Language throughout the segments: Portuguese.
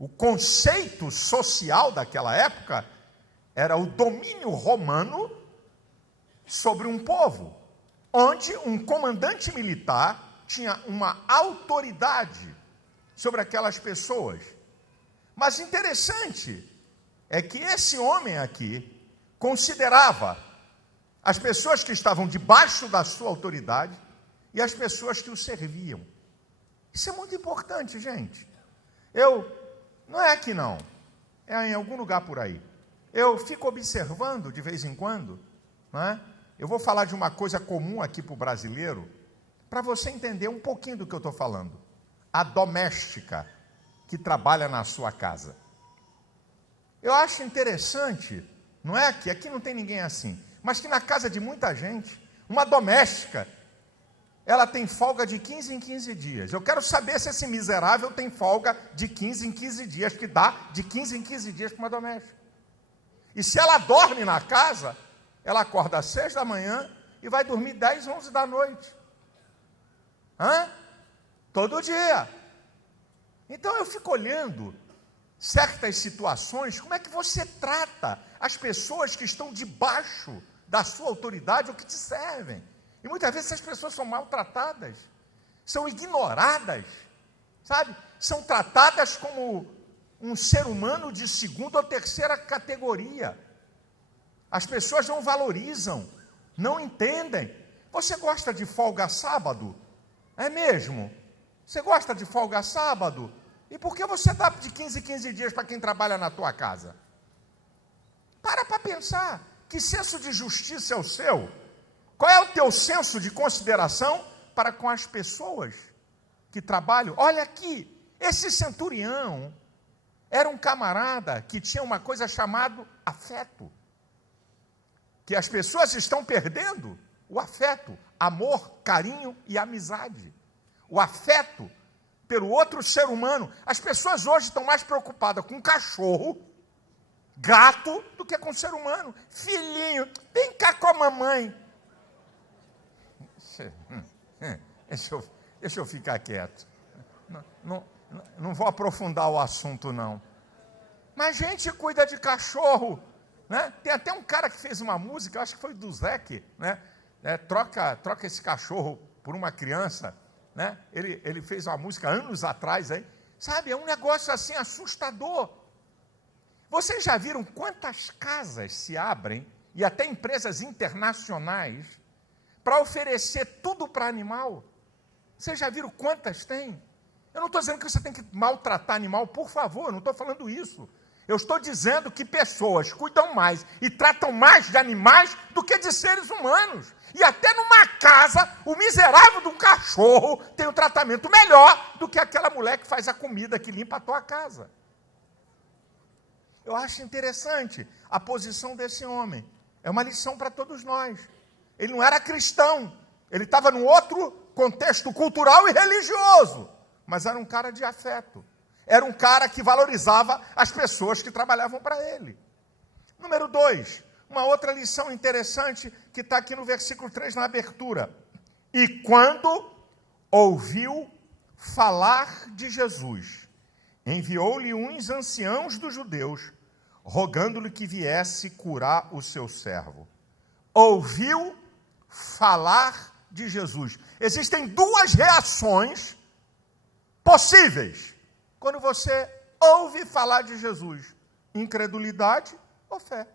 O conceito social daquela época era o domínio romano sobre um povo, onde um comandante militar tinha uma autoridade sobre aquelas pessoas. Mas interessante é que esse homem aqui considerava as pessoas que estavam debaixo da sua autoridade e as pessoas que o serviam. Isso é muito importante, gente. Não é aqui não, é em algum lugar por aí. Eu fico observando de vez em quando, não é? Eu vou falar de uma coisa comum aqui para o brasileiro, para você entender um pouquinho do que eu estou falando. A doméstica que trabalha na sua casa. Eu acho interessante, não é que aqui não tem ninguém assim, mas que na casa de muita gente, uma doméstica, ela tem folga de 15 em 15 dias. Eu quero saber se esse miserável tem folga de 15 em 15 dias, que dá de 15 em 15 dias para uma doméstica. E se ela dorme na casa, ela acorda às 6 da manhã e vai dormir 10, 11 da noite. Todo dia. Então eu fico olhando certas situações, como é que você trata as pessoas que estão debaixo da sua autoridade ou que te servem. E muitas vezes essas pessoas são maltratadas, são ignoradas, sabe? São tratadas como um ser humano de segunda ou terceira categoria. As pessoas não valorizam, não entendem. Você gosta de folga sábado? É mesmo? Você gosta de folga sábado? E por que você dá de 15 em 15 dias para quem trabalha na tua casa? Para pensar. Que senso de justiça é o seu? Qual é o teu senso de consideração para com as pessoas que trabalham? Olha aqui, esse centurião era um camarada que tinha uma coisa chamada afeto. Que as pessoas estão perdendo o afeto, amor, carinho e amizade. O afeto pelo outro ser humano. As pessoas hoje estão mais preocupadas com cachorro, gato, do que com ser humano. Filhinho, vem cá com a mamãe. Deixa eu ficar quieto. Não vou aprofundar o assunto, não. Mas gente cuida de cachorro, né? Tem até um cara que fez uma música, acho que foi do Zeke, né? Troca esse cachorro por uma criança, né? Ele fez uma música anos atrás, aí, sabe? É um negócio assim assustador. Vocês já viram quantas casas se abrem, e até empresas internacionais, para oferecer tudo para animal? Vocês já viram quantas tem? Eu não estou dizendo que você tem que maltratar animal, por favor, eu não estou falando isso. Eu estou dizendo que pessoas cuidam mais e tratam mais de animais do que de seres humanos. E até numa casa, o miserável de um cachorro tem um tratamento melhor do que aquela mulher que faz a comida, que limpa a tua casa. Eu acho interessante a posição desse homem. É uma lição para todos nós. Ele não era cristão, ele estava num outro contexto cultural e religioso, mas era um cara de afeto. Era um cara que valorizava as pessoas que trabalhavam para ele. Número 2, uma outra lição interessante que está aqui no versículo 3, na abertura. E quando ouviu falar de Jesus, enviou-lhe uns anciãos dos judeus, rogando-lhe que viesse curar o seu servo. Ouviu falar de Jesus. Existem duas reações possíveis quando você ouve falar de Jesus: incredulidade ou fé.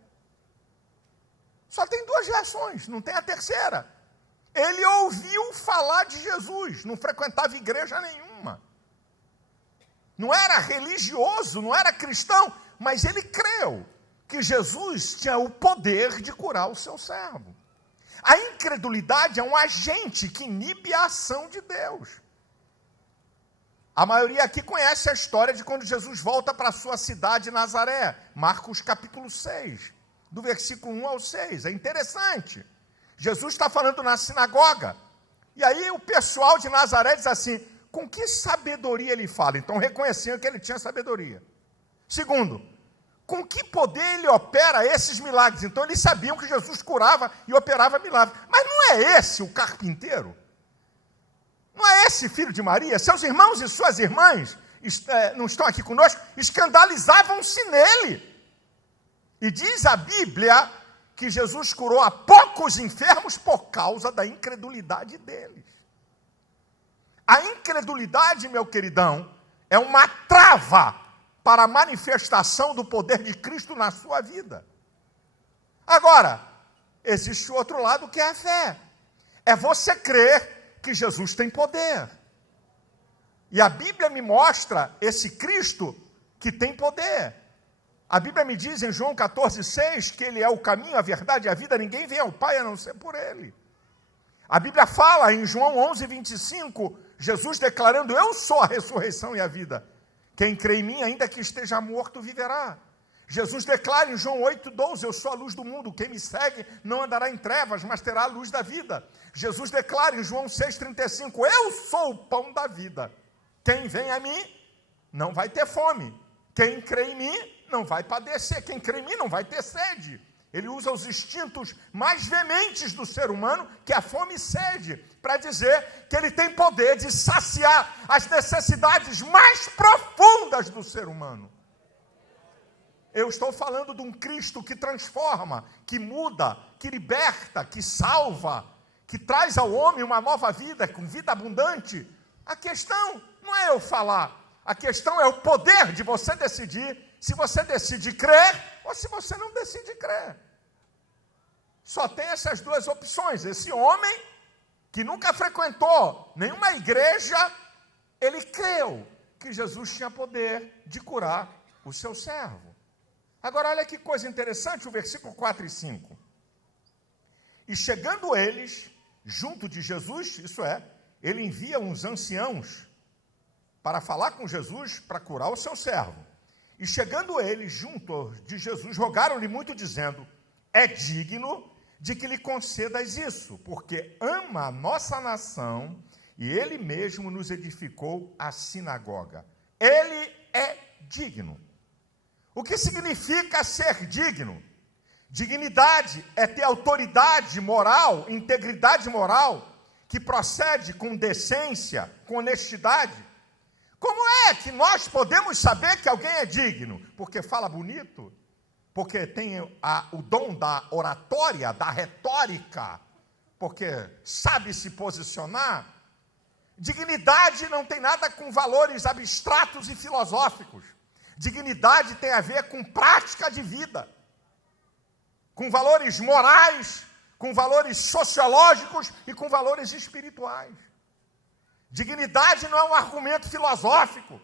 Só tem duas reações, não tem a terceira. Ele ouviu falar de Jesus, não frequentava igreja nenhuma. Não era religioso, não era cristão, mas ele creu que Jesus tinha o poder de curar o seu servo. A incredulidade é um agente que inibe a ação de Deus. A maioria aqui conhece a história de quando Jesus volta para a sua cidade, Nazaré. Marcos capítulo 6, do versículo 1 ao 6. É interessante. Jesus está falando na sinagoga. E aí o pessoal de Nazaré diz assim: com que sabedoria ele fala? Então reconheciam que ele tinha sabedoria. Segundo, com que poder ele opera esses milagres? Então eles sabiam que Jesus curava e operava milagres. Mas não é esse o carpinteiro? Não é esse filho de Maria? Seus irmãos e suas irmãs não estão aqui conosco, escandalizavam-se nele. E diz a Bíblia que Jesus curou a poucos enfermos por causa da incredulidade deles. A incredulidade, meu queridão, é uma trava para a manifestação do poder de Cristo na sua vida. Agora, existe o outro lado que é a fé. É você crer que Jesus tem poder. E a Bíblia me mostra esse Cristo que tem poder. A Bíblia me diz em João 14,6 que Ele é o caminho, a verdade e a vida, ninguém vem ao Pai a não ser por Ele. A Bíblia fala em João 11,25, Jesus declarando, eu sou a ressurreição e a vida. Quem crê em mim, ainda que esteja morto, viverá. Jesus declara em João 8,12, eu sou a luz do mundo, quem me segue não andará em trevas, mas terá a luz da vida. Jesus declara em João 6,35, eu sou o pão da vida. Quem vem a mim não vai ter fome. Quem crê em mim não vai padecer. Quem crê em mim não vai ter sede. Ele usa os instintos mais veementes do ser humano, que é a fome e sede, para dizer que ele tem poder de saciar as necessidades mais profundas do ser humano. Eu estou falando de um Cristo que transforma, que muda, que liberta, que salva, que traz ao homem uma nova vida, com vida abundante. A questão não é eu falar, a questão é o poder de você decidir se você decide crer ou se você não decide crer. Só tem essas duas opções. Esse homem, que nunca frequentou nenhuma igreja, ele creu que Jesus tinha poder de curar o seu servo. Agora, olha que coisa interessante, o versículo 4 e 5. E chegando eles, junto de Jesus, isso é, ele envia uns anciãos para falar com Jesus, para curar o seu servo. E chegando eles, junto de Jesus, rogaram-lhe muito, dizendo, é digno de que lhe concedas isso, porque ama a nossa nação e ele mesmo nos edificou a sinagoga. Ele é digno. O que significa ser digno? Dignidade é ter autoridade moral, integridade moral, que procede com decência, com honestidade. Como é que nós podemos saber que alguém é digno? Porque fala bonito? Porque tem o dom da oratória, da retórica, porque sabe se posicionar. Dignidade não tem nada com valores abstratos e filosóficos. Dignidade tem a ver com prática de vida, com valores morais, com valores sociológicos e com valores espirituais. Dignidade não é um argumento filosófico.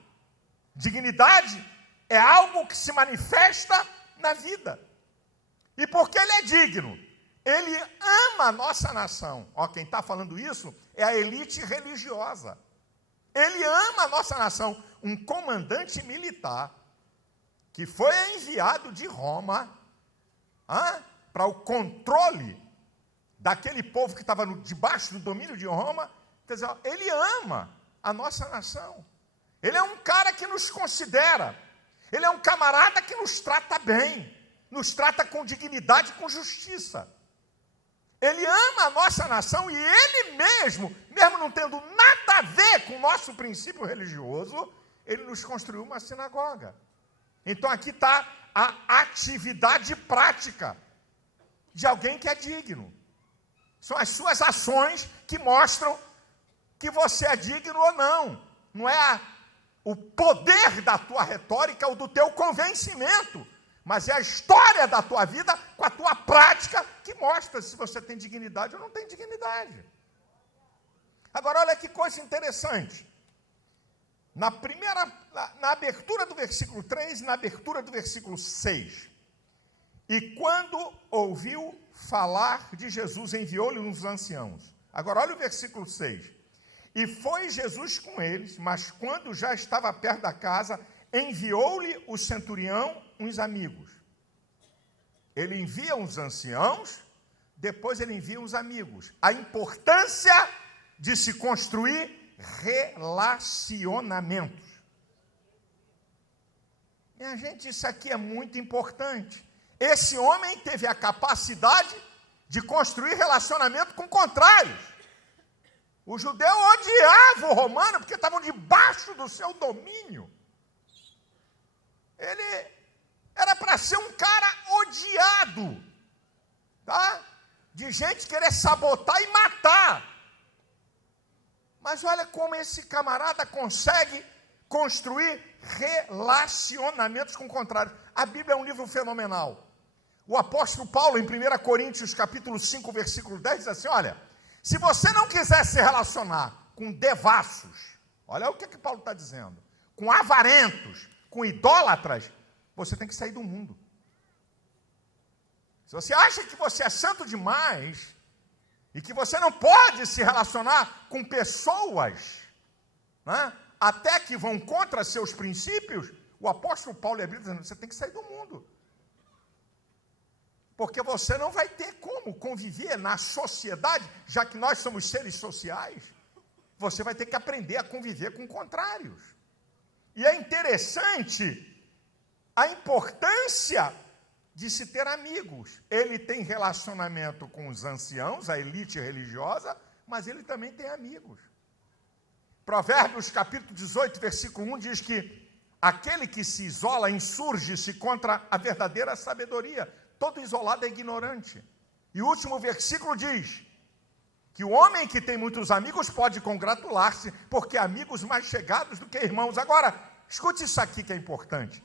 Dignidade é algo que se manifesta na vida. E porque ele é digno, ele ama a nossa nação. Ó, quem está falando isso é a elite religiosa. Ele ama a nossa nação. Um comandante militar que foi enviado de Roma para o controle daquele povo que estava debaixo do domínio de Roma. Quer dizer, ele ama a nossa nação. Ele é um cara que nos considera. Ele é um camarada que nos trata bem, nos trata com dignidade e com justiça. Ele ama a nossa nação e ele mesmo não tendo nada a ver com o nosso princípio religioso, ele nos construiu uma sinagoga. Então aqui está a atividade prática de alguém que é digno. São as suas ações que mostram que você é digno ou não. Não é o poder da tua retórica ou do teu convencimento, mas é a história da tua vida com a tua prática que mostra se você tem dignidade ou não tem dignidade. Agora, olha que coisa interessante. Na abertura do versículo 3 e na abertura do versículo 6. E quando ouviu falar de Jesus, enviou-lhe uns anciãos. Agora, olha o versículo 6. E foi Jesus com eles, mas quando já estava perto da casa, enviou-lhe o centurião uns amigos. Ele envia uns anciãos, depois ele envia uns amigos. A importância de se construir relacionamentos. Minha gente, isso aqui é muito importante. Esse homem teve a capacidade de construir relacionamento com contrários. O judeu odiava o romano porque estavam debaixo do seu domínio. Ele era para ser um cara odiado, tá? De gente querer sabotar e matar. Mas olha como esse camarada consegue construir relacionamentos com o contrário. A Bíblia é um livro fenomenal. O apóstolo Paulo, em 1 Coríntios, capítulo 5, versículo 10, diz assim, olha, se você não quiser se relacionar com devassos, olha o que Paulo está dizendo, com avarentos, com idólatras, você tem que sair do mundo. Se você acha que você é santo demais e que você não pode se relacionar com pessoas, né, até que vão contra seus princípios, o apóstolo Paulo é dizendo, você tem que sair do mundo. Porque você não vai ter como conviver na sociedade, já que nós somos seres sociais, você vai ter que aprender a conviver com contrários. E é interessante a importância de se ter amigos. Ele tem relacionamento com os anciãos, a elite religiosa, mas ele também tem amigos. Provérbios capítulo 18, versículo 1 diz que aquele que se isola insurge-se contra a verdadeira sabedoria. Todo isolado é ignorante. E o último versículo diz que o homem que tem muitos amigos pode congratular-se, porque amigos mais chegados do que irmãos. Agora, escute isso aqui que é importante.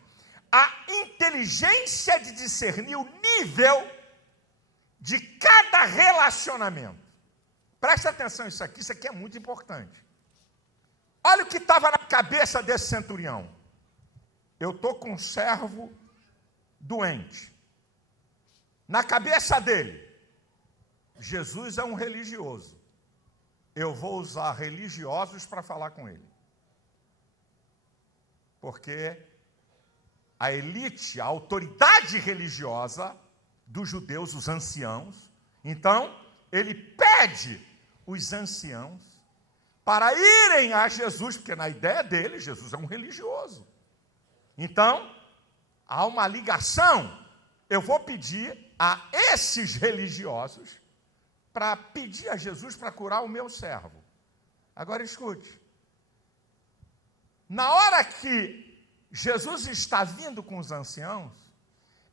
A inteligência de discernir o nível de cada relacionamento. Presta atenção isso aqui é muito importante. Olha o que estava na cabeça desse centurião. Eu estou com um servo doente. Na cabeça dele, Jesus é um religioso. Eu vou usar religiosos para falar com ele. Porque a elite, a autoridade religiosa dos judeus, os anciãos, então, ele pede os anciãos para irem a Jesus, porque na ideia dele, Jesus é um religioso. Então, há uma ligação. Eu vou pedir a esses religiosos para pedir a Jesus para curar o meu servo. Agora escute. Na hora que Jesus está vindo com os anciãos,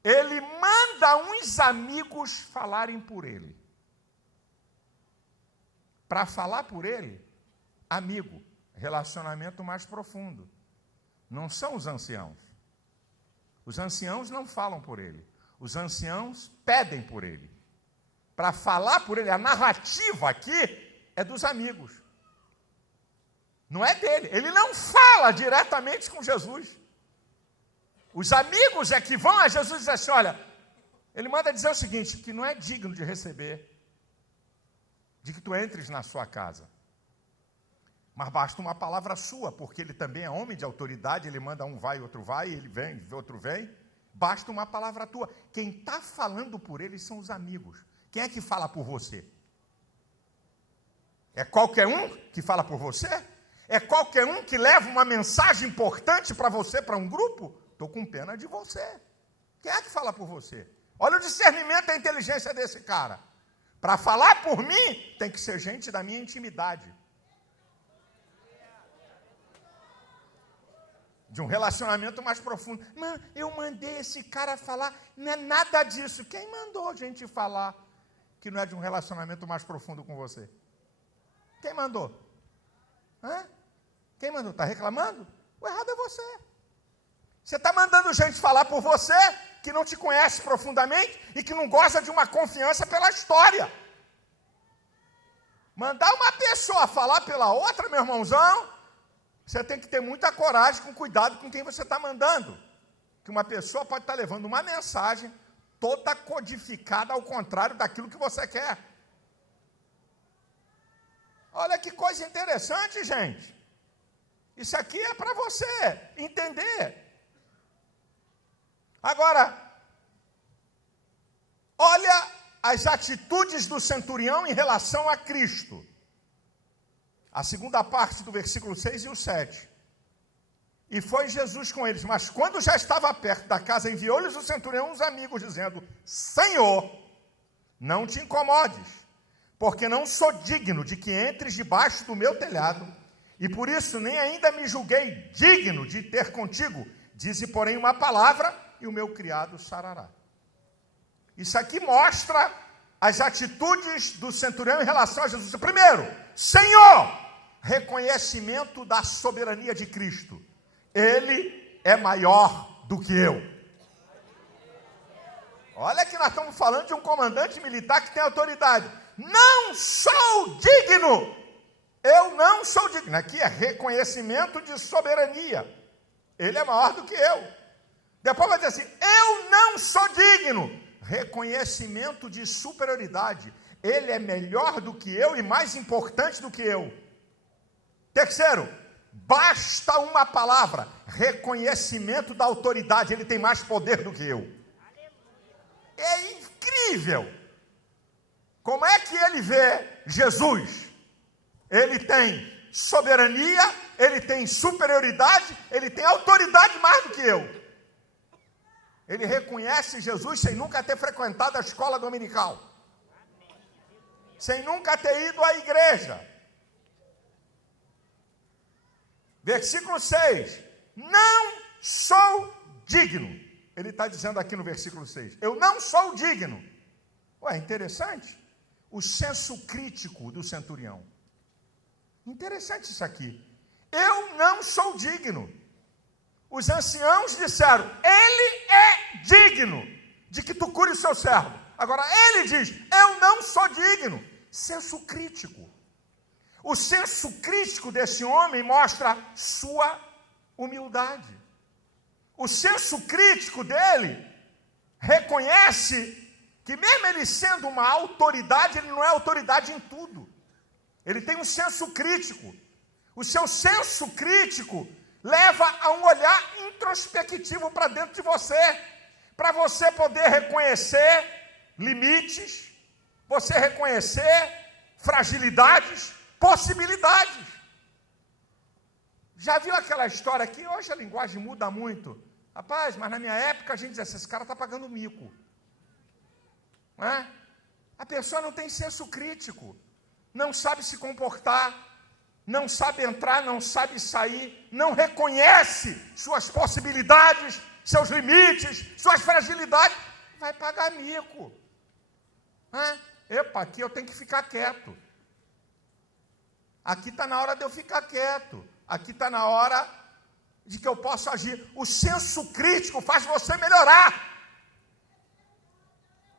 ele manda uns amigos falarem por ele. Para falar por ele, amigo, relacionamento mais profundo. Não são os anciãos. Os anciãos não falam por ele. Os anciãos pedem por ele. Para falar por ele, a narrativa aqui é dos amigos. Não é dele. Ele não fala diretamente com Jesus. Os amigos é que vão a Jesus e dizem assim, olha, ele manda dizer o seguinte, que não é digno de receber, de que tu entres na sua casa. Mas basta uma palavra sua, porque ele também é homem de autoridade, ele manda um vai, outro vai, ele vem, outro vem. Basta uma palavra tua. Quem está falando por eles são os amigos. Quem é que fala por você? É qualquer um que fala por você? É qualquer um que leva uma mensagem importante para você, para um grupo? Estou com pena de você. Quem é que fala por você? Olha o discernimento e a inteligência desse cara. Para falar por mim, tem que ser gente da minha intimidade. De um relacionamento mais profundo. Mano, eu mandei esse cara falar, não é nada disso. Quem mandou a gente falar que não é de um relacionamento mais profundo com você? Quem mandou? Hã? Quem mandou? Está reclamando? O errado é você. Você está mandando gente falar por você que não te conhece profundamente e que não gosta de uma confiança pela história. Mandar uma pessoa falar pela outra, meu irmãozão, você tem que ter muita coragem, com cuidado com quem você está mandando. Que uma pessoa pode estar levando uma mensagem toda codificada ao contrário daquilo que você quer. Olha que coisa interessante, gente. Isso aqui é para você entender. Agora, olha as atitudes do centurião em relação a Cristo. A segunda parte do versículo 6 e o 7. E foi Jesus com eles, mas quando já estava perto da casa, enviou-lhes o centurião uns amigos, dizendo, Senhor, não te incomodes, porque não sou digno de que entres debaixo do meu telhado, e por isso nem ainda me julguei digno de ter contigo. Dize, porém, uma palavra, e o meu criado sarará. Isso aqui mostra as atitudes do centurião em relação a Jesus. Primeiro, Senhor, reconhecimento da soberania de Cristo. Ele é maior do que eu. Olha que nós estamos falando de um comandante militar que tem autoridade. Não sou digno. Eu não sou digno. Aqui é reconhecimento de soberania. Ele é maior do que eu. Depois vai dizer assim, eu não sou digno. Reconhecimento de superioridade. Ele é melhor do que eu e mais importante do que eu. Terceiro, basta uma palavra. Reconhecimento da autoridade. Ele tem mais poder do que eu. É incrível. Como é que ele vê Jesus? Ele tem soberania, ele tem superioridade, ele tem autoridade mais do que eu. Ele reconhece Jesus sem nunca ter frequentado a escola dominical, sem nunca ter ido à igreja. Versículo 6. Não sou digno. Ele está dizendo aqui no versículo 6. Eu não sou digno. Ué, interessante. O senso crítico do centurião. Interessante isso aqui. Eu não sou digno. Os anciãos disseram, ele é digno de que tu cure o seu servo. Agora ele diz, eu não sou digno. Senso crítico. O senso crítico desse homem mostra sua humildade. O senso crítico dele reconhece que mesmo ele sendo uma autoridade, ele não é autoridade em tudo. Ele tem um senso crítico. O seu senso crítico leva a um olhar introspectivo para dentro de você, para você poder reconhecer limites, você reconhecer fragilidades, possibilidades. Já viu aquela história que hoje a linguagem muda muito? Rapaz, mas na minha época a gente dizia, esse cara está pagando mico. Não é? A pessoa não tem senso crítico, não sabe se comportar, não sabe entrar, não sabe sair, não reconhece suas possibilidades, seus limites, suas fragilidades, vai pagar mico. Epa, aqui eu tenho que ficar quieto. Aqui está na hora de eu ficar quieto. Aqui está na hora de que eu possa agir. O senso crítico faz você melhorar.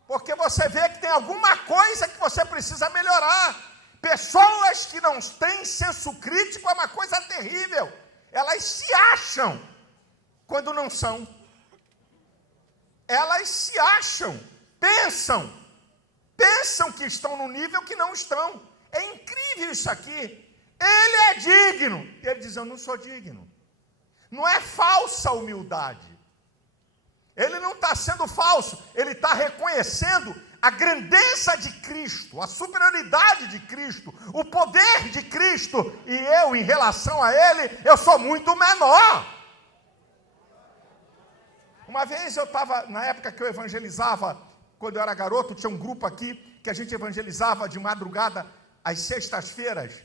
Porque você vê que tem alguma coisa que você precisa melhorar. Pessoas que não têm senso crítico é uma coisa terrível. Elas se acham quando não são. Elas se acham, pensam que estão no nível que não estão. É incrível isso aqui. Ele é digno. E ele diz, eu não sou digno. Não é falsa humildade. Ele não está sendo falso. Ele está reconhecendo a grandeza de Cristo, a superioridade de Cristo, o poder de Cristo. E eu, em relação a Ele, eu sou muito menor. Uma vez eu estava, na época que eu evangelizava, quando eu era garoto, tinha um grupo aqui que a gente evangelizava de madrugada, às sextas-feiras,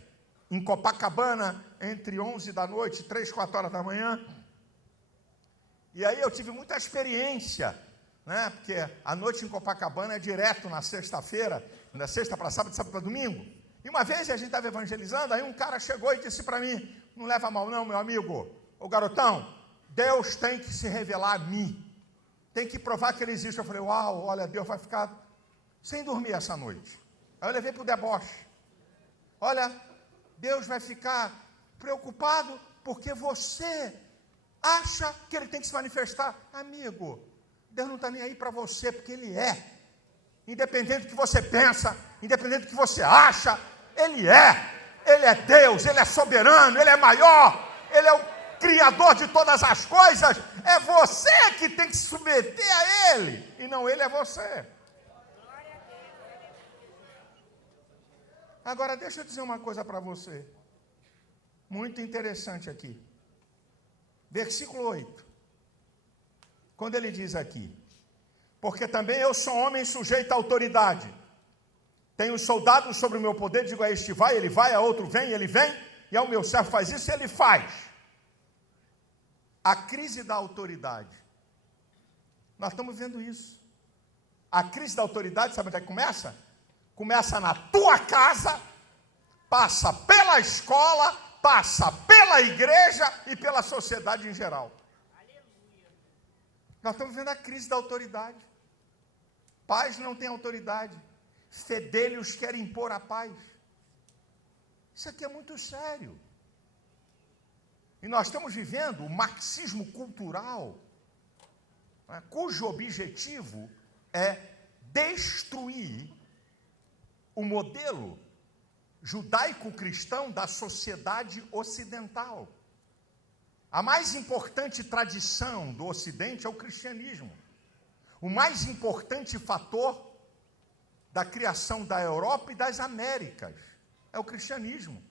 em Copacabana, entre 11 da noite e 3, 4 horas da manhã. E aí eu tive muita experiência, né? Porque a noite em Copacabana é direto na sexta-feira, na sexta para sábado, sábado para domingo. E uma vez a gente estava evangelizando, aí um cara chegou e disse para mim, não leva mal não, meu amigo, ô garotão, Deus tem que se revelar a mim, tem que provar que Ele existe. Eu falei, uau, olha, Deus vai ficar sem dormir essa noite. Aí eu levei para o deboche. Olha, Deus vai ficar preocupado porque você acha que Ele tem que se manifestar. Amigo, Deus não está nem aí para você, porque Ele é. Independente do que você pensa, independente do que você acha, Ele é. Ele é Deus, Ele é soberano, Ele é maior, Ele é o Criador de todas as coisas. É você que tem que se submeter a Ele, e não Ele é você. Agora, deixa eu dizer uma coisa para você, muito interessante aqui. Versículo 8, quando ele diz aqui, porque também eu sou homem sujeito à autoridade, Tenho soldados sobre o meu poder, digo a este vai, ele vai, a outro vem, ele vem, e ao meu servo faz isso, ele faz. A crise da autoridade. Nós estamos vendo isso. A crise da autoridade, sabe onde é que começa? Começa na tua casa, passa pela escola, passa pela igreja e pela sociedade em geral. Nós estamos vendo a crise da autoridade. Pais não têm autoridade. Fedelhos querem impor a paz. Isso aqui é muito sério. E nós estamos vivendo o marxismo cultural, né, cujo objetivo é destruir o modelo judaico-cristão da sociedade ocidental. A mais importante tradição do Ocidente é o cristianismo. O mais importante fator da criação da Europa e das Américas é o cristianismo.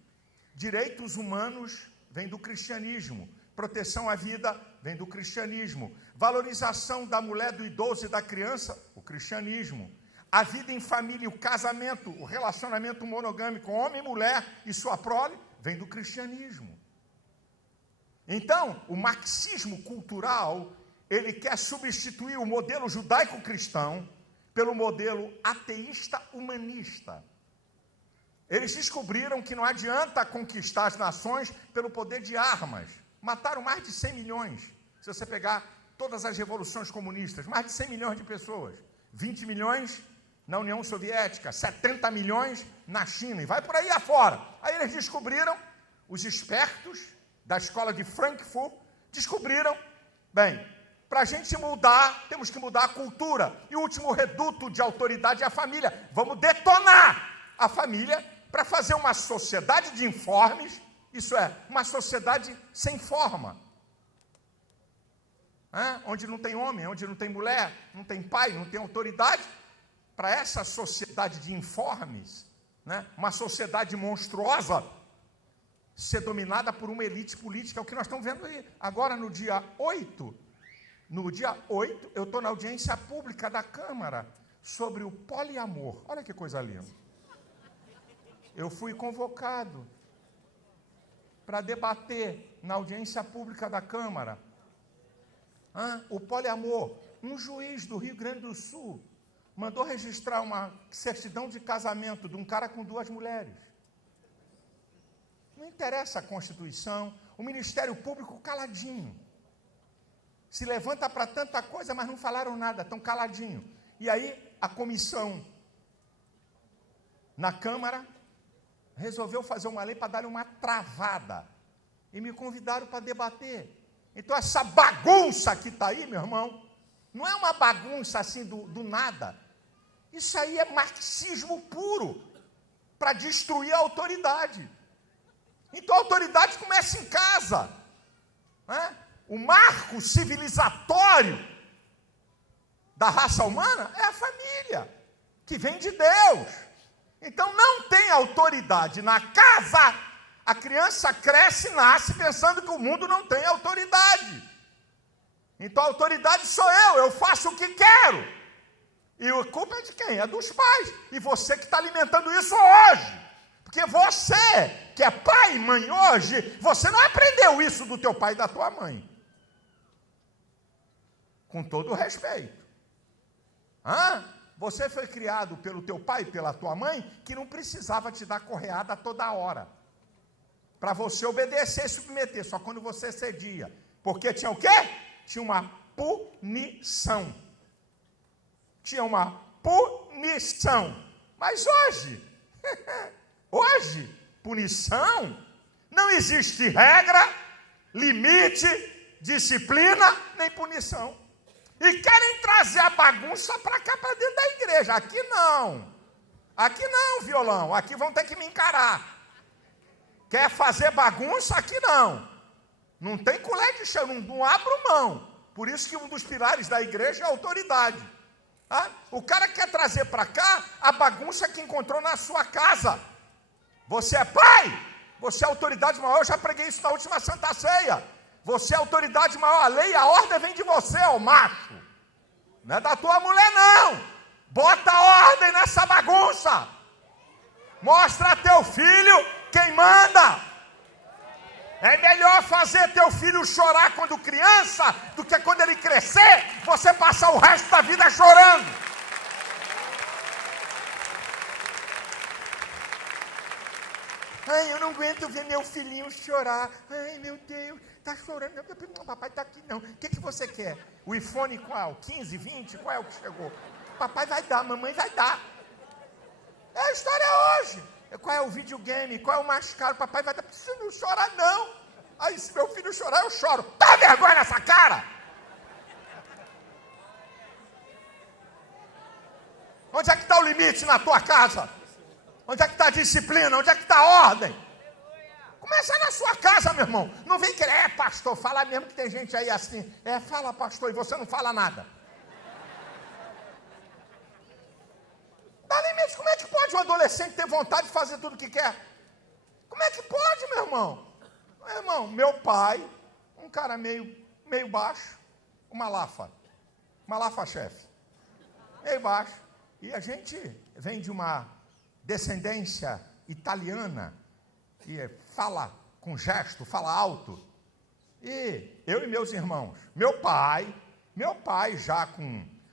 Direitos humanos vem do cristianismo. Proteção à vida vem do cristianismo. Valorização da mulher, do idoso e da criança, o cristianismo. A vida em família, o casamento, o relacionamento monogâmico, homem e mulher e sua prole, vem do cristianismo. Então, o marxismo cultural, ele quer substituir o modelo judaico-cristão pelo modelo ateísta humanista. Eles descobriram que não adianta conquistar as nações pelo poder de armas. Mataram mais de 100 milhões. Se você pegar todas as revoluções comunistas, mais de 100 milhões de pessoas. 20 milhões na União Soviética, 70 milhões na China, e vai por aí afora. Aí eles descobriram, os espertos da escola de Frankfurt, descobriram, bem, para a gente mudar, temos que mudar a cultura. E o último reduto de autoridade é a família. Vamos detonar a família para fazer uma sociedade de informes, isso é, uma sociedade sem forma. Onde não tem homem, onde não tem mulher, não tem pai, não tem autoridade. Para essa sociedade de informes, né, uma sociedade monstruosa, ser dominada por uma elite política, é o que nós estamos vendo aí. Agora, no dia 8, eu estou na audiência pública da Câmara sobre o poliamor. Olha que coisa linda. Eu fui convocado para debater na audiência pública da Câmara o poliamor. Um juiz do Rio Grande do Sul mandou registrar uma certidão de casamento de um cara com 2 mulheres. Não interessa a Constituição, o Ministério Público caladinho. Se levanta para tanta coisa, mas não falaram nada, estão caladinho. E aí a comissão na Câmara resolveu fazer uma lei para dar uma travada. E me convidaram para debater. Então essa bagunça que está aí, meu irmão, não é uma bagunça assim do nada. Isso aí é marxismo puro, para destruir a autoridade. Então a autoridade começa em casa. Né? O marco civilizatório da raça humana é a família, que vem de Deus. Então não tem autoridade na casa. A criança cresce e nasce pensando que o mundo não tem autoridade. Então a autoridade sou eu faço o que quero. E a culpa é de quem? É dos pais. E você que está alimentando isso hoje. Porque você, que é pai e mãe hoje, você não aprendeu isso do teu pai e da tua mãe. Com todo o respeito. Você foi criado pelo teu pai e pela tua mãe, que não precisava te dar correada toda hora. Para você obedecer e submeter, só quando você cedia. Porque tinha o quê? Tinha uma punição. Tinha uma punição. Mas hoje, punição, não existe regra, limite, disciplina, nem punição. E querem trazer a bagunça para cá, para dentro da igreja. Aqui não, violão, aqui vão ter que me encarar. Quer fazer bagunça? Aqui não. Não tem colher de chão, não abro mão. Por isso que um dos pilares da igreja é a autoridade. O cara quer trazer para cá a bagunça que encontrou na sua casa. Você é pai, você é autoridade maior, eu já preguei isso na última Santa Ceia. Você é autoridade maior, a lei e a ordem vem de você, ó macho. Não é da tua mulher, não. Bota ordem nessa bagunça. Mostra a teu filho quem manda. É melhor fazer teu filho chorar quando criança do que quando ele crescer, você passar o resto da vida chorando. Ai, eu não aguento ver meu filhinho chorar. Ai, meu Deus, tá chorando. Não, papai tá aqui não. O que você quer? O iPhone qual? 15, 20? Qual é o que chegou? Papai vai dar, mamãe vai dar. É a história hoje. Qual é o videogame? Qual é o mais caro? Papai vai dar. Preciso não chorar, não. Aí, se meu filho chorar, eu choro. Dá vergonha nessa cara! Onde é que está o limite na tua casa? Onde é que está a disciplina? Onde é que está a ordem? Começa na sua casa, meu irmão. Não vem querer, pastor, fala mesmo que tem gente aí assim. Fala, pastor, e você não fala nada. Dá limite. Como é que pode um adolescente ter vontade de fazer tudo o que quer? Como é que pode, meu irmão? Meu irmão, meu pai, um cara meio baixo, uma lafa-chefe, meio baixo. E a gente vem de uma descendência italiana, e fala com gesto, fala alto. E eu e meus irmãos, meu pai já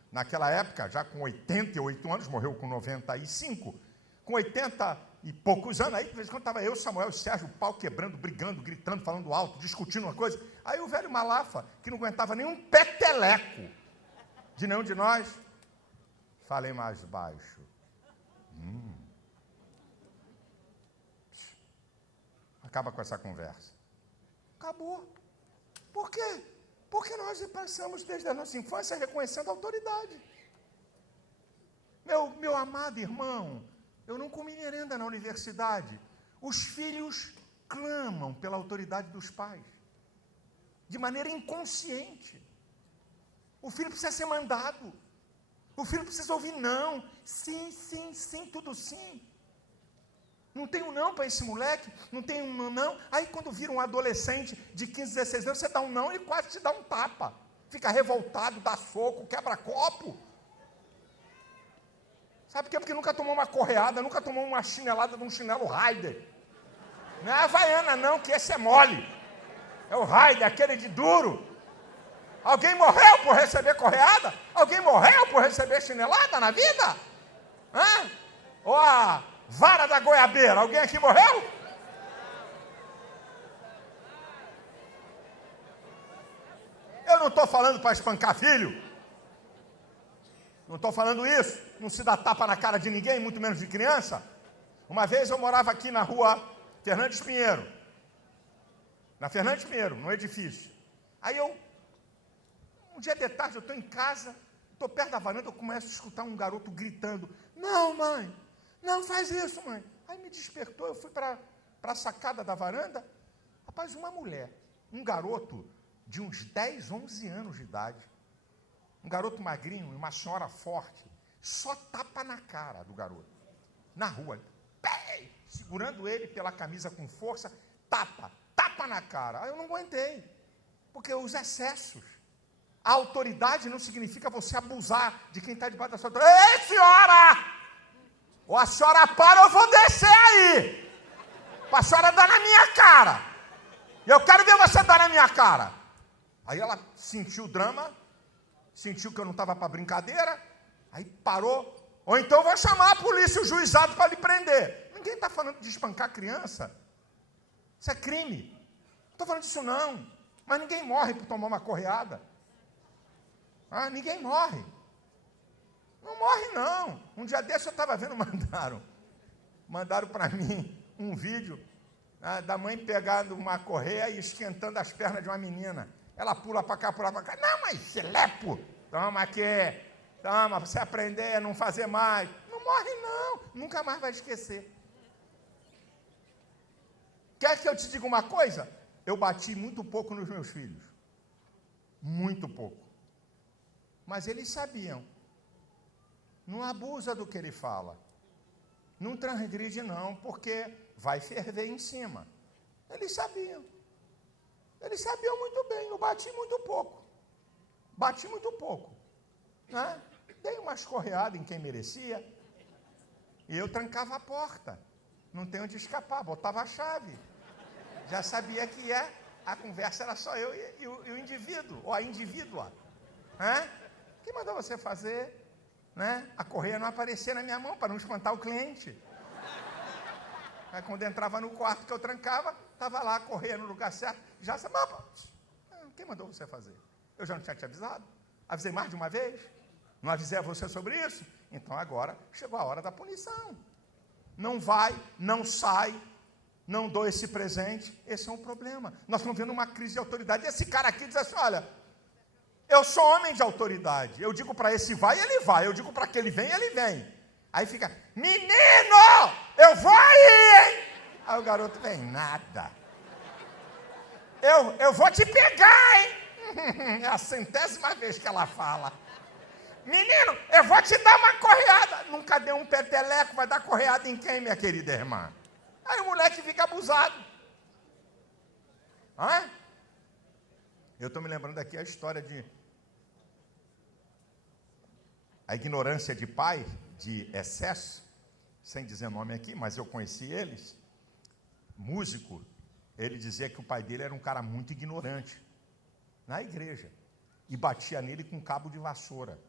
naquela época, já com 88 anos, morreu com 95, com 80 e poucos anos, aí de vez em quando estava eu, Samuel e Sérgio, o pau quebrando, brigando, gritando, falando alto, discutindo uma coisa. Aí o velho Malafa, que não aguentava nenhum peteleco de nenhum de nós, falei mais baixo. Acaba com essa conversa. Acabou. Por quê? Porque nós passamos desde a nossa infância reconhecendo a autoridade. Meu amado irmão, eu não comi merenda na universidade. Os filhos clamam pela autoridade dos pais, de maneira inconsciente. O filho precisa ser mandado. O filho precisa ouvir não. Sim, sim, sim, tudo sim. Não tem um não para esse moleque, não tem um não. Aí quando vira um adolescente de 15, 16 anos, você dá um não e quase te dá um tapa. Fica revoltado, dá soco, quebra copo. Sabe por quê? Porque nunca tomou uma correada, nunca tomou uma chinelada de um chinelo Raider. Não é a Havaiana não, que esse é mole. É o Raider, aquele de duro. Alguém morreu por receber correada? Alguém morreu por receber chinelada na vida? Hã? Ou a vara da goiabeira? Alguém aqui morreu? Eu não estou falando para espancar filho. Não estou falando isso. Não se dá tapa na cara de ninguém, muito menos de criança. Uma vez eu morava aqui na rua Fernandes Pinheiro. Na Fernandes Pinheiro, no edifício. Aí um dia de tarde, eu estou em casa, estou perto da varanda, eu começo a escutar um garoto gritando: não, mãe, não faz isso, mãe. Aí me despertou, eu fui para a sacada da varanda. Rapaz, uma mulher, um garoto de uns 10, 11 anos de idade, um garoto magrinho e uma senhora forte, só tapa na cara do garoto, na rua, segurando ele pela camisa com força, tapa na cara. Aí eu não aguentei, porque os excessos. A autoridade não significa você abusar de quem está debaixo da sua autoridade. Ei, senhora! Ou a senhora para, eu vou descer aí. Para a senhora dar na minha cara. Eu quero ver você dar na minha cara. Aí ela sentiu o drama, sentiu que eu não estava para brincadeira, aí parou. Ou então vai chamar a polícia e o juizado para lhe prender. Ninguém está falando de espancar criança. Isso é crime. Não estou falando disso não. Mas ninguém morre por tomar uma correada. Ninguém morre. Não morre, não. Um dia desse eu estava vendo, mandaram para mim um vídeo da mãe pegando uma correia e esquentando as pernas de uma menina. Ela pula para cá, pula para cá. Não, mas filepo, toma aqui. Toma, para você aprender a não fazer mais. Não morre, não. Nunca mais vai esquecer. Quer que eu te diga uma coisa? Eu bati muito pouco nos meus filhos. Muito pouco. Mas eles sabiam. Não abusa do que ele fala. Não transgride não, porque vai ferver em cima. Eles sabiam. Eles sabiam muito bem. Eu bati muito pouco. Bati muito pouco. Né? Dei umas correadas em quem merecia. E eu trancava a porta. Não tem onde escapar, botava a chave. Já sabia que a conversa era só eu e o indivíduo, ou a indivídua. Quem mandou você fazer? A correia não aparecer na minha mão para não espantar o cliente. Aí quando entrava no quarto que eu trancava, estava lá a correia no lugar certo. Já sabia. Quem mandou você fazer? Eu já não tinha te avisado? Avisei mais de uma vez? Não avisei a você sobre isso? Então agora chegou a hora da punição. Não vai, não sai, não dou esse presente. Esse é um problema. Nós estamos vendo uma crise de autoridade. E esse cara aqui diz assim, olha, eu sou homem de autoridade. Eu digo para esse vai, ele vai. Eu digo para aquele vem, ele vem. Aí fica, menino, eu vou aí, hein? Aí o garoto vem, nada. Eu vou te pegar, hein? É a 100ª vez que ela fala. Menino, eu vou te dar uma correada. Nunca deu um peteleco, vai dar correada em quem, minha querida irmã? Aí o moleque fica abusado. Eu estou me lembrando aqui a história de a ignorância de pai, de excesso, sem dizer nome aqui, mas eu conheci eles. Músico, ele dizia que o pai dele era um cara muito ignorante na igreja e batia nele com um cabo de vassoura.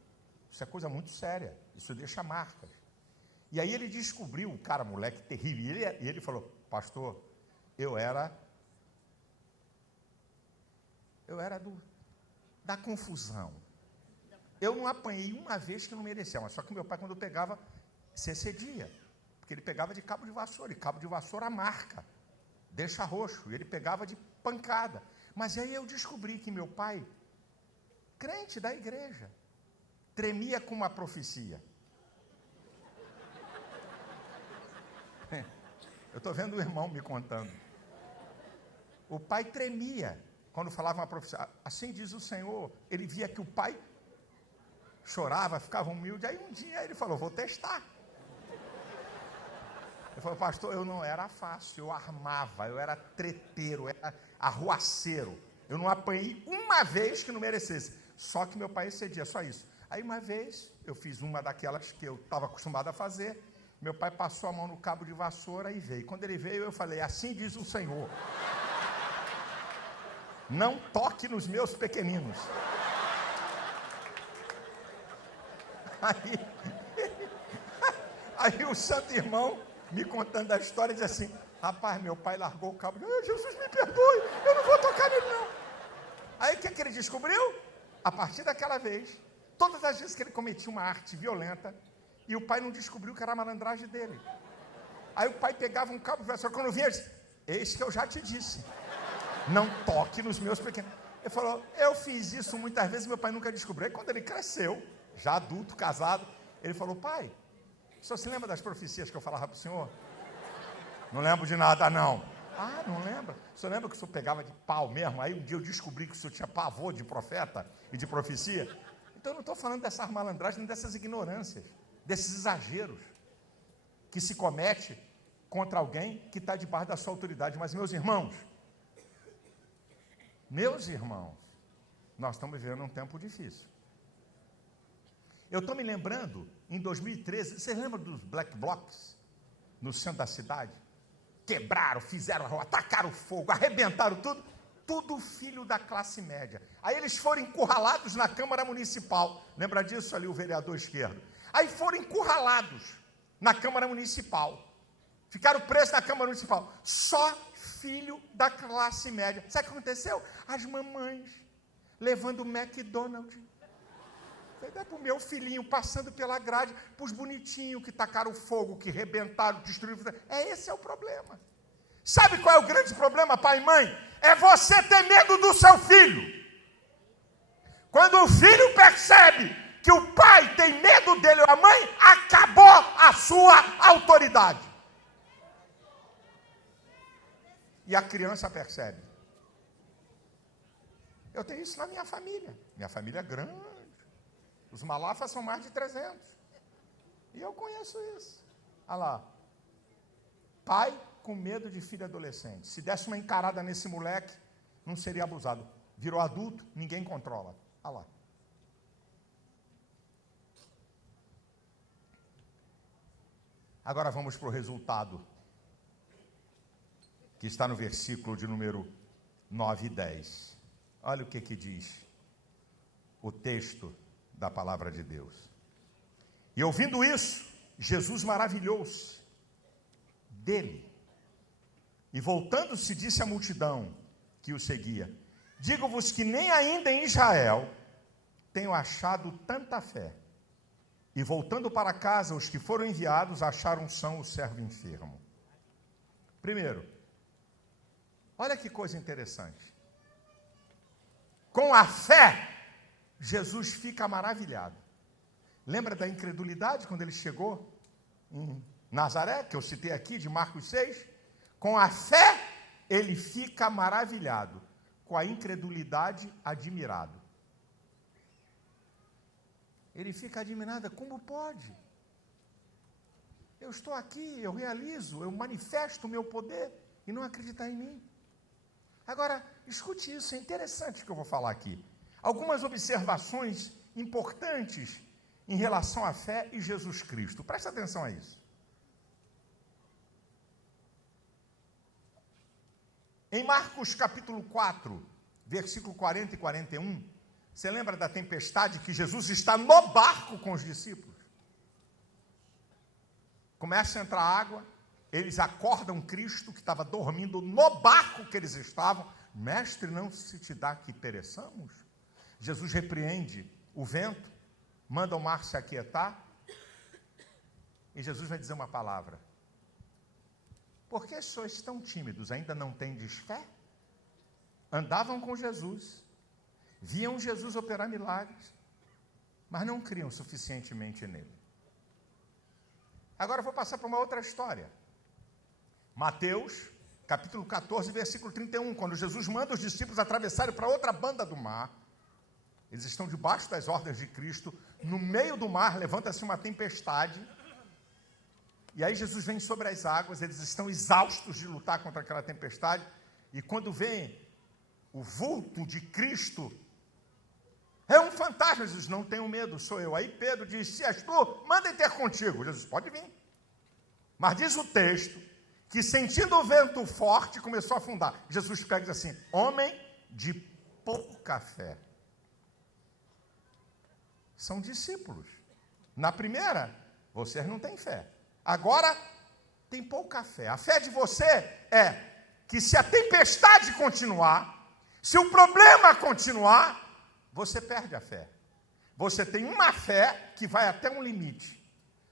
Isso é coisa muito séria, isso deixa marcas. E aí ele descobriu, o cara, moleque terrível, e ele falou, pastor, eu era da confusão. Eu não apanhei uma vez que não merecia, mas só que meu pai, quando eu pegava, se excedia, porque ele pegava de cabo de vassoura, e cabo de vassoura marca, deixa roxo, e ele pegava de pancada. Mas aí eu descobri que meu pai, crente da igreja, tremia com uma profecia. Eu estou vendo o irmão me contando. O pai tremia quando falava uma profecia. Assim diz o Senhor. Ele via que o pai chorava, ficava humilde. Aí um dia ele falou, vou testar. Ele falou, pastor, eu não era fácil, eu armava, eu era treteiro, eu era arruaceiro. Eu não apanhei uma vez que não merecesse. Só que meu pai excedia, só isso. Aí uma vez, eu fiz uma daquelas que eu estava acostumado a fazer. Meu pai passou a mão no cabo de vassoura e veio. Quando ele veio, eu falei, assim diz o Senhor. Não toque nos meus pequeninos. Aí o santo irmão, me contando a história, diz assim, rapaz, meu pai largou o cabo. Jesus, me perdoe, eu não vou tocar nele, não. Aí o que ele descobriu? A partir daquela vez, todas as vezes que ele cometia uma arte violenta, e o pai não descobriu que era a malandragem dele. Aí o pai pegava um cabo de vassoura, quando vinha, ele disse, eis que eu já te disse, não toque nos meus pequenos. Ele falou, eu fiz isso muitas vezes, meu pai nunca descobriu. Aí quando ele cresceu, já adulto, casado, ele falou, pai, o senhor se lembra das profecias que eu falava para o senhor? Não lembro de nada, não. Ah, não lembra? O senhor lembra que o senhor pegava de pau mesmo? Aí um dia eu descobri que o senhor tinha pavor de profeta e de profecia. Então eu não estou falando dessas malandragens, nem dessas ignorâncias, desses exageros que se comete contra alguém que está debaixo da sua autoridade. Mas, meus irmãos, nós estamos vivendo um tempo difícil. Eu estou me lembrando, em 2013, vocês lembram dos Black Blocs no centro da cidade? Quebraram, fizeram, atacaram fogo, arrebentaram tudo. Tudo filho da classe média. Aí eles foram encurralados na Câmara Municipal. Lembra disso ali, o vereador esquerdo? Aí foram encurralados na Câmara Municipal. Ficaram presos na Câmara Municipal. Só filho da classe média. Sabe o que aconteceu? As mamães levando o McDonald's. Para o meu filhinho, passando pela grade, para os bonitinhos que tacaram fogo, que rebentaram, destruíram. Esse é o problema. Sabe qual é o grande problema, pai e mãe? É você ter medo do seu filho. Quando o filho percebe que o pai tem medo dele ou a mãe, acabou a sua autoridade. E a criança percebe. Eu tenho isso na minha família. Minha família é grande. Os Malafas são mais de 300. E eu conheço isso. Olha lá. Pai com medo de filho adolescente. Se desse uma encarada nesse moleque, não seria abusado. Virou adulto, ninguém controla. Olha lá. Agora vamos para o resultado que está no versículo de número 9 e 10. Olha o que diz o texto da palavra de Deus. E ouvindo isso, Jesus maravilhou-se dele. E voltando-se, disse à multidão que o seguia: digo-vos que nem ainda em Israel tenho achado tanta fé. E voltando para casa, os que foram enviados acharam são o servo enfermo. Primeiro, olha que coisa interessante. Com a fé, Jesus fica maravilhado. Lembra da incredulidade quando ele chegou em Nazaré, que eu citei aqui, de Marcos 6? Com a fé, ele fica maravilhado. Com a incredulidade, admirado. Ele fica admirado, como pode? Eu estou aqui, eu realizo, eu manifesto o meu poder e não acreditar em mim. Agora, escute isso, é interessante o que eu vou falar aqui. Algumas observações importantes em relação à fé e Jesus Cristo. Presta atenção a isso. Em Marcos capítulo 4, versículo 40 e 41, você lembra da tempestade que Jesus está no barco com os discípulos? Começa a entrar água, eles acordam Cristo, que estava dormindo no barco que eles estavam. Mestre, não se te dá que pereçamos? Jesus repreende o vento, manda o mar se aquietar, e Jesus vai dizer uma palavra: por que sois tão tímidos? Ainda não tendes fé? Andavam com Jesus, viam Jesus operar milagres, mas não criam suficientemente nele. Agora eu vou passar para uma outra história. Mateus, capítulo 14, versículo 31, quando Jesus manda os discípulos atravessarem para outra banda do mar, eles estão debaixo das ordens de Cristo, no meio do mar levanta-se uma tempestade, e aí Jesus vem sobre as águas, eles estão exaustos de lutar contra aquela tempestade, e quando vem o vulto de Cristo, é um fantasma. Jesus: não tenho medo, sou eu. Aí Pedro diz: se és tu, manda ter contigo. Jesus: pode vir. Mas diz o texto que, sentindo o vento forte, começou a afundar. Jesus pega e diz assim: homem de pouca fé. São discípulos. Na primeira, vocês não têm fé. Agora, tem pouca fé. A fé de você é que, se a tempestade continuar, se o problema continuar, você perde a fé. Você tem uma fé que vai até um limite.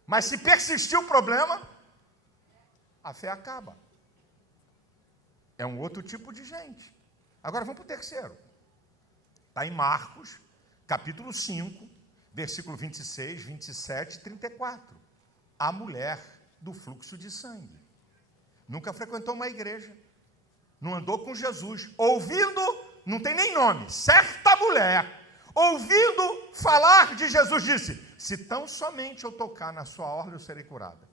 Mas se persistir o problema, a fé acaba. É um outro tipo de gente. Agora vamos para o terceiro. Está em Marcos, capítulo 5, versículo 26, 27 e 34. A mulher do fluxo de sangue. Nunca frequentou uma igreja. Não andou com Jesus. Ouvindo, não tem nem nome, certa mulher, ouvindo falar de Jesus, disse: se tão somente eu tocar na sua orla, eu serei curada.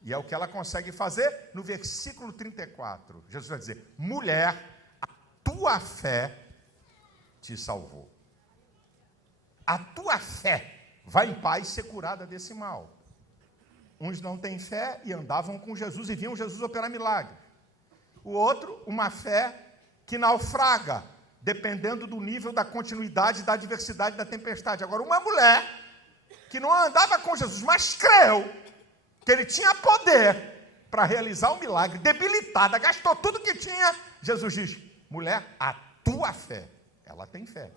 E é o que ela consegue fazer no versículo 34. Jesus vai dizer: mulher, a tua fé te salvou. A tua fé vai em paz ser curada desse mal. Uns não têm fé e andavam com Jesus e viam Jesus operar milagres. O outro, uma fé que naufraga, dependendo do nível da continuidade da adversidade da tempestade. Agora, uma mulher que não andava com Jesus, mas creu que ele tinha poder para realizar um milagre, debilitada, gastou tudo que tinha. Jesus diz: mulher, a tua fé. Ela tem fé.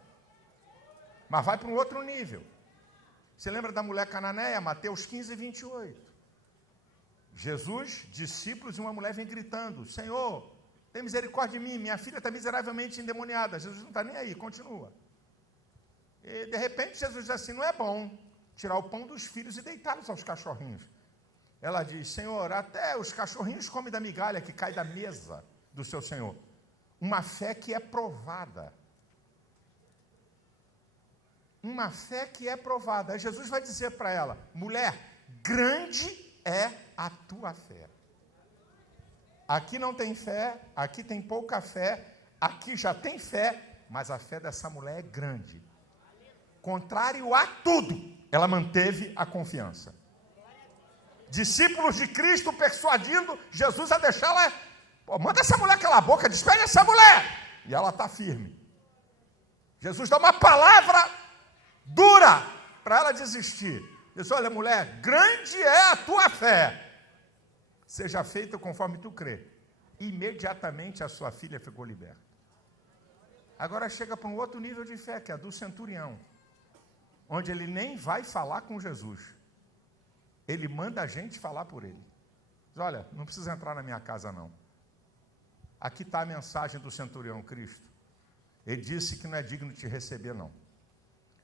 Mas vai para um outro nível. Você lembra da mulher cananeia, Mateus 15, 28. Jesus, discípulos e uma mulher vem gritando: Senhor, tem misericórdia de mim, minha filha está miseravelmente endemoniada. Jesus não está nem aí, continua. E de repente Jesus diz assim: não é bom tirar o pão dos filhos e deitá-los aos cachorrinhos. Ela diz: Senhor, até os cachorrinhos comem da migalha que cai da mesa do seu Senhor. Uma fé que é provada. Uma fé que é provada. Aí Jesus vai dizer para ela: mulher, grande é a tua fé. Aqui não tem fé, aqui tem pouca fé, aqui já tem fé, mas a fé dessa mulher é grande. Contrário a tudo, ela manteve a confiança. Discípulos de Cristo persuadindo Jesus a deixá-la Pô, manda essa mulher calar a boca, despede essa mulher. E ela está firme. Jesus dá uma palavra dura para ela desistir. Diz, olha, mulher, grande é a tua fé. Seja feita conforme tu crê. Imediatamente a sua filha ficou liberta. Agora chega para um outro nível de fé, que é a do centurião, onde ele nem vai falar com Jesus. Ele manda a gente falar por ele. Diz, olha, não precisa entrar na minha casa, não. Aqui está a mensagem do centurião Cristo. Ele disse que não é digno de te receber, não.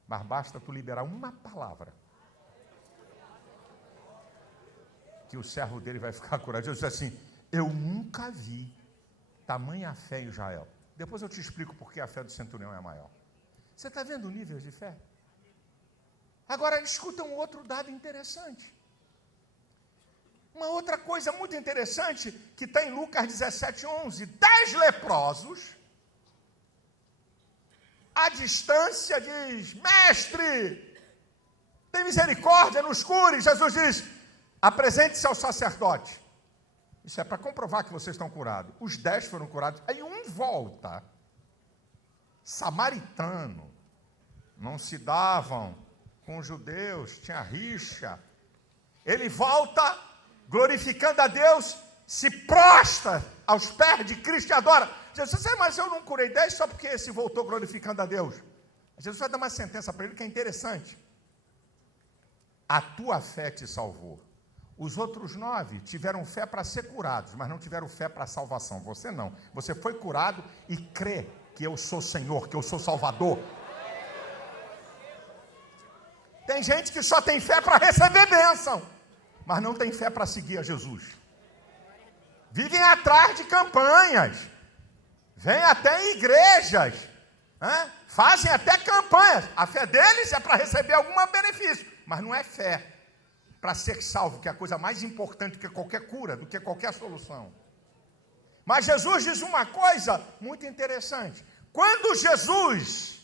Mas basta tu liberar uma palavra, que o servo dele vai ficar curado. Jesus disse assim, eu nunca vi tamanha fé em Israel. Depois eu te explico por que a fé do centurião é maior. Você está vendo o nível de fé? Agora, escuta um outro dado interessante. Uma outra coisa muito interessante, que está em Lucas 17:11. 10 leprosos, à distância, diz, mestre, tem misericórdia, nos cure. Jesus diz, apresente-se ao sacerdote. Isso é para comprovar que vocês estão curados. Os 10 foram curados. Aí um volta, samaritano, não se davam com os judeus, tinha rixa. Ele volta, glorificando a Deus, se prostra aos pés de Cristo e adora. Jesus disse, mas eu não curei 10 só porque esse voltou glorificando a Deus. Jesus vai dar uma sentença para ele que é interessante. A tua fé te salvou. Os outros 9 tiveram fé para ser curados, mas não tiveram fé para a salvação. Você não. Você foi curado e crê que eu sou Senhor, que eu sou Salvador. Tem gente que só tem fé para receber bênção, mas não tem fé para seguir a Jesus. Vivem atrás de campanhas, vêm até em igrejas, fazem até campanhas. A fé deles é para receber algum benefício, mas não é fé para ser salvo, que é a coisa mais importante do que qualquer cura, do que qualquer solução. Mas Jesus diz uma coisa muito interessante. Quando Jesus,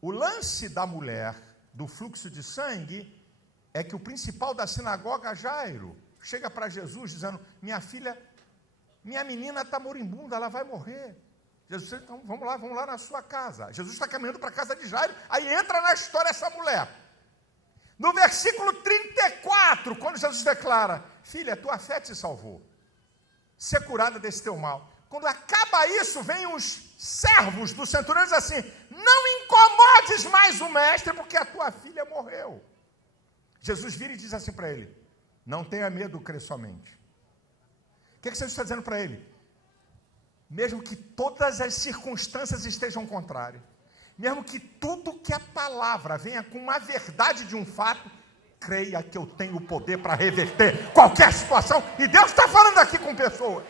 o lance da mulher, do fluxo de sangue, é que o principal da sinagoga, Jairo, chega para Jesus dizendo, minha filha, minha menina está moribunda, ela vai morrer. Jesus diz, então vamos lá na sua casa. Jesus está caminhando para a casa de Jairo, aí entra na história essa mulher. No versículo 34, quando Jesus declara, filha, tua fé te salvou, ser curada desse teu mal. Quando acaba isso, vem os servos do centurião e dizem assim, não incomodes mais o mestre, porque a tua filha morreu. Jesus vira e diz assim para ele, não tenha medo, crê somente. O que Jesus está dizendo para ele? Mesmo que todas as circunstâncias estejam contrárias, mesmo que tudo que a palavra venha com uma verdade de um fato, creia que eu tenho o poder para reverter qualquer situação. E Deus está falando aqui com pessoas.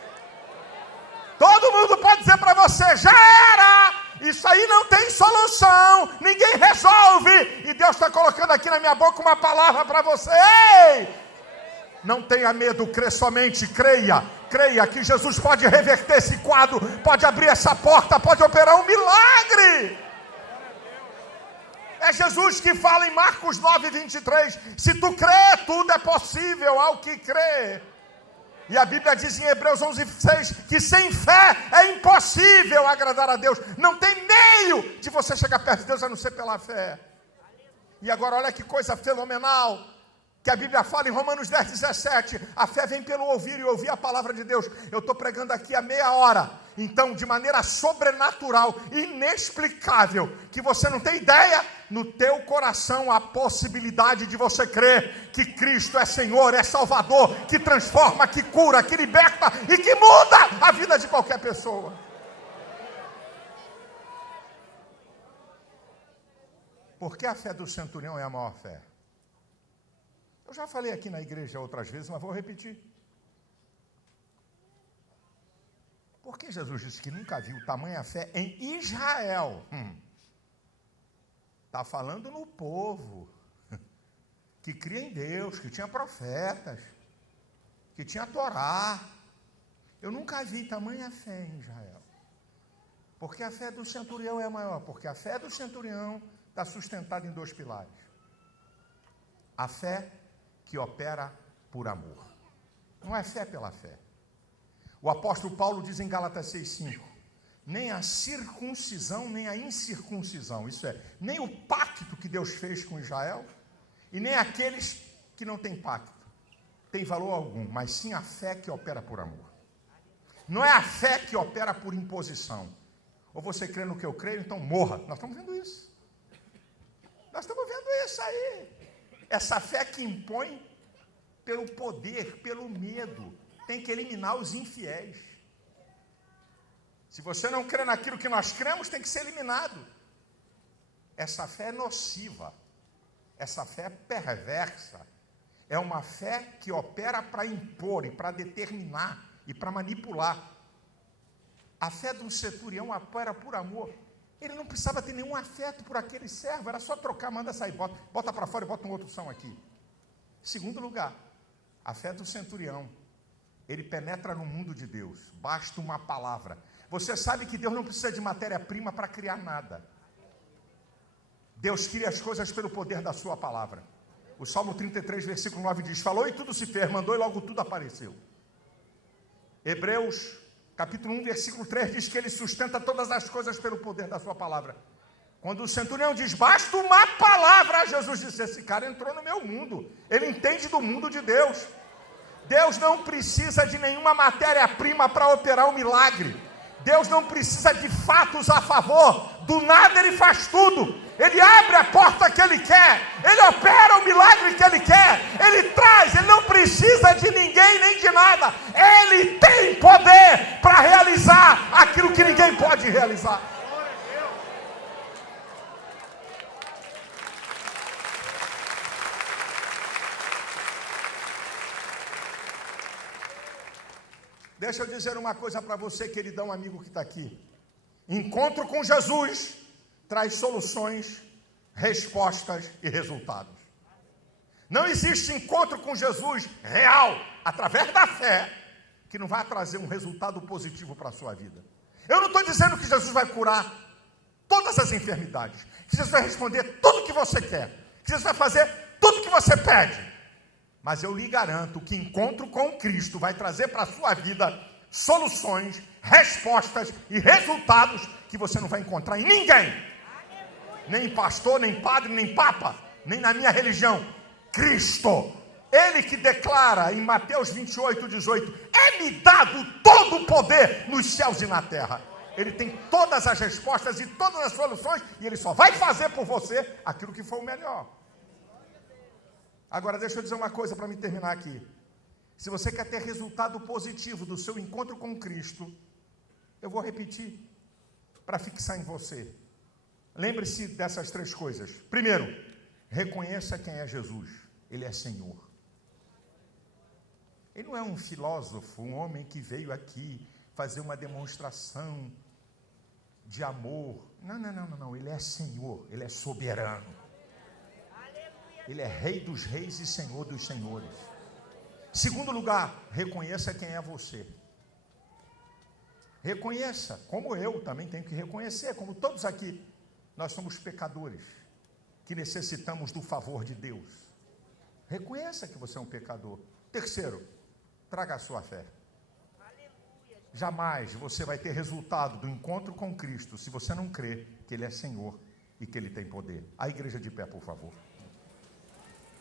Todo mundo pode dizer para você, já era, isso aí não tem solução, ninguém resolve. E Deus está colocando aqui na minha boca uma palavra para você. Ei! Não tenha medo, crê somente, creia que Jesus pode reverter esse quadro, pode abrir essa porta, pode operar um milagre. É Jesus que fala em Marcos 9:23, se tu crê, tudo é possível ao que crê. E a Bíblia diz em Hebreus 11:6, que sem fé é impossível agradar a Deus. Não tem meio de você chegar perto de Deus a não ser pela fé. E agora olha que coisa fenomenal, que a Bíblia fala em Romanos 10:17, a fé vem pelo ouvir e ouvir a palavra de Deus. Eu estou pregando aqui há meia hora, então de maneira sobrenatural, inexplicável, que você não tem ideia, no teu coração a possibilidade de você crer que Cristo é Senhor, é Salvador, que transforma, que cura, que liberta e que muda a vida de qualquer pessoa. Por que a fé do centurião é a maior fé? Eu já falei aqui na igreja outras vezes, mas vou repetir. Por que Jesus disse que nunca viu tamanha fé em Israel? Está falando no povo, que cria em Deus, que tinha profetas, que tinha Torá. Eu nunca vi tamanha fé em Israel. Porque a fé do centurião é maior, porque a fé do centurião está sustentada em 2 pilares. A fé que opera por amor. Não é fé pela fé. O apóstolo Paulo diz em Gálatas 6,5: nem a circuncisão, nem a incircuncisão, isso é, nem o pacto que Deus fez com Israel, e nem aqueles que não têm pacto, tem valor algum, mas sim a fé que opera por amor. Não é a fé que opera por imposição. Ou você crê no que eu creio, então morra. Nós estamos vendo isso. Nós estamos vendo isso aí. Essa fé que impõe pelo poder, pelo medo, tem que eliminar os infiéis. Se você não crê naquilo que nós cremos, tem que ser eliminado. Essa fé é nociva. Essa fé é perversa. É uma fé que opera para impor e para determinar e para manipular. A fé do centurião opera por amor. Ele não precisava ter nenhum afeto por aquele servo, era só trocar, manda sair, bota para fora e bota um outro som aqui. Segundo lugar, a fé do centurião, ele penetra no mundo de Deus, basta uma palavra. Você sabe que Deus não precisa de matéria-prima para criar nada. Deus cria as coisas pelo poder da sua palavra. O Salmo 33, versículo 9 diz: falou e tudo se fez, mandou e logo tudo apareceu. Hebreus, capítulo 1, versículo 3 diz que ele sustenta todas as coisas pelo poder da sua palavra. Quando o centurião diz, basta uma palavra, Jesus disse, esse cara entrou no meu mundo. Ele entende do mundo de Deus. Deus não precisa de nenhuma matéria-prima para operar um milagre. Deus não precisa de fatos a favor. Do nada ele faz tudo. Ele abre a porta que ele quer. Ele opera o milagre que ele quer. Ele traz, ele não precisa de ninguém nem de nada. Ele tem poder para realizar aquilo que ninguém pode realizar. Deixa eu dizer uma coisa para você, queridão amigo que está aqui. Encontro com Jesus traz soluções, respostas e resultados. Não existe encontro com Jesus real, através da fé, que não vai trazer um resultado positivo para a sua vida. Eu não estou dizendo que Jesus vai curar todas as enfermidades, que Jesus vai responder tudo que você quer, que Jesus vai fazer tudo que você pede. Mas eu lhe garanto que encontro com Cristo vai trazer para a sua vida soluções, respostas e resultados que você não vai encontrar em ninguém. Nem pastor, nem padre, nem papa, nem na minha religião. Cristo. Ele que declara em Mateus 28:18, é-me dado todo o poder nos céus e na terra. Ele tem todas as respostas e todas as soluções e ele só vai fazer por você aquilo que for o melhor. Agora deixa eu dizer uma coisa para me terminar aqui. Se você quer ter resultado positivo do seu encontro com Cristo, eu vou repetir para fixar em você. Lembre-se dessas três coisas. Primeiro, reconheça quem é Jesus. Ele é Senhor. Ele não é um filósofo, um homem que veio aqui fazer uma demonstração de amor. Não. Ele é Senhor, ele é soberano. Ele é Rei dos reis e Senhor dos senhores. Segundo lugar, reconheça quem é você. Reconheça, como eu também tenho que reconhecer, como todos aqui, nós somos pecadores, que necessitamos do favor de Deus. Reconheça que você é um pecador. Terceiro, traga a sua fé. Jamais você vai ter resultado do encontro com Cristo se você não crer que Ele é Senhor e que Ele tem poder. A igreja de pé, por favor.